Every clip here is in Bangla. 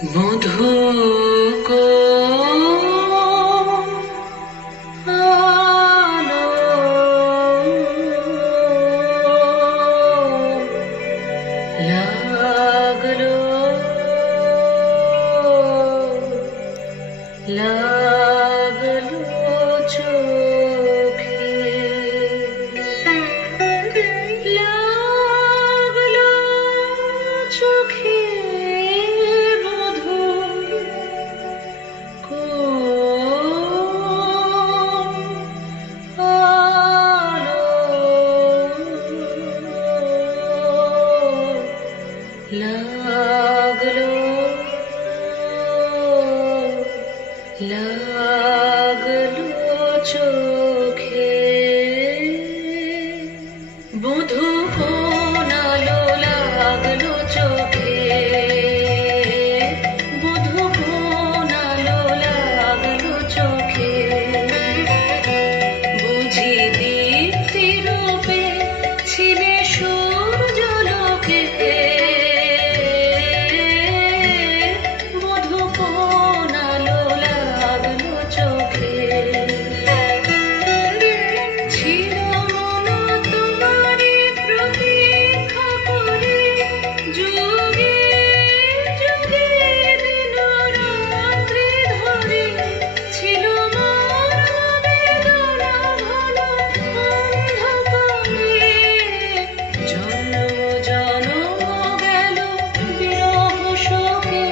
মধু কো আলো লাগলো লাগলো চোখে লাগলো চোখে লাগলো লাগলো চোখে বধূ কোন আলো লাগলো চোখে বধূ কোন আলো লাগলো চোখে বুঝি দীপ্তি রূপে ছিলে সূর্যলোকে বধূ কোন আলো লাগলো চোখে ছিল মন তোমারই প্রতীক্ষা করে যুগে যুগে দিন রাত্রি ধরে ছিল মোর বেদনা ঘন অন্ধকারে জন্ম জন্ম গেল বিরহ শোকে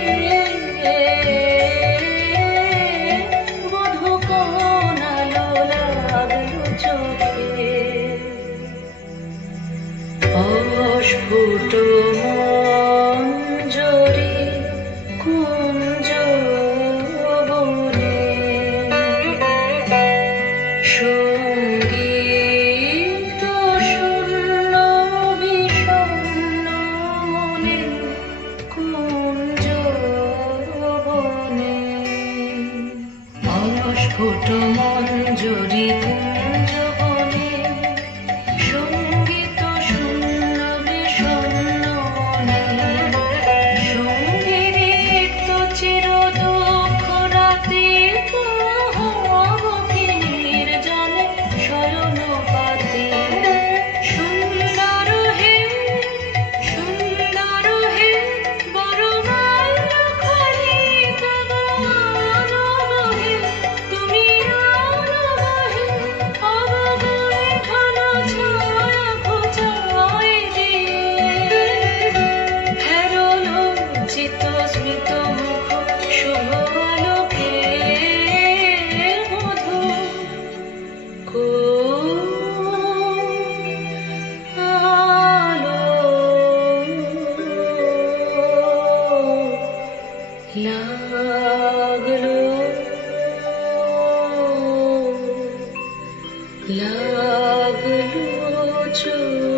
বধূ কোন আলো লাগলো চোখে অস্ফুট মঞ্জরি কুঞ্জ বনে সঙ্গীত শূন্য বিষণ্ণ মনে কুঞ্জ বনে অস্ফুট মঞ্জরি কুঞ্জ বনে সঙ্গীত শূন্য বিষণ্ণ মনে সঙ্গীত চির দুঃখ রাতে প্রহবকিনীর জানে শয়ন পাতে সুন্দর হে বরমাল খানি তব আনবহে তুমি আনবহে অবগুণ্ঠন ছায়া ঘোচায় দিয়ে হেরল চিত স্মিত মুখ শুভ আলোকে মধু আলো লাগলো লাগলো